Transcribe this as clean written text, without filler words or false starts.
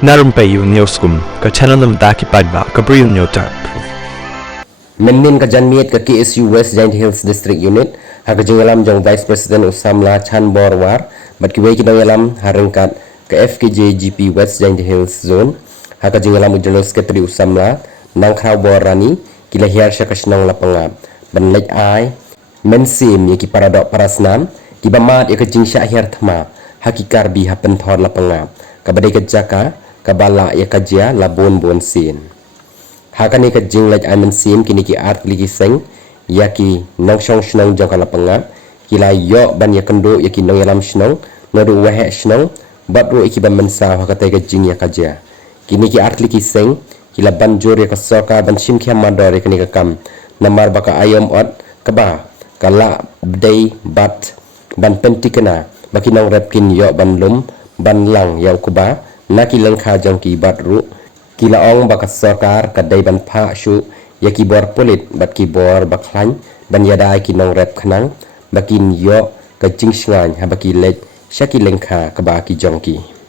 Narumpayu Neoskum, ka channel nam daki padba, ka briyo nyotar. Menin ka Janmiet ka KSU West Giant Hills District Unit, haka jingalam jong Vice President Usamla Chan Borwar, bat kiway kinang yalam harengkat ka FKJ GP West Giant Hills Zone, haka jingalam General Secretary Usamla, nang kraw borani, kilahiyar siya kasinong lapanga, banlay ay, mensim yaki paradok parasnam, kibamat yaka jingsya hiyar thma, hakikar bi hapenthor lapanga, kabadai ka jaka, kabala yaka jia labon bon sin. Hakani ka jinglaj aiman sim kini ki art ligi seng yaki nong shong shnong jong kala pangat kila yo ban yakendo yaki nong yalam shnong nodu wahe shnong batro iki ban mensa hakatai ka jing yakaja kini ki art ligi seng kila banjur yaka soka ban shim kya mador yakani ka kam namar baka ayom ot kaba kala bdei bat ban pentikena baki nong repkin yo ban lum ban lang yaw kuba naki lengkha jong ki batru kila ong baka sarkar kadai ban pha shu yaki bor polit bat ki bor baklan ban yadai ki nong rep khnang bakin yo ka jingsngan ha baki lek shaki lengkha ka ba ki jongki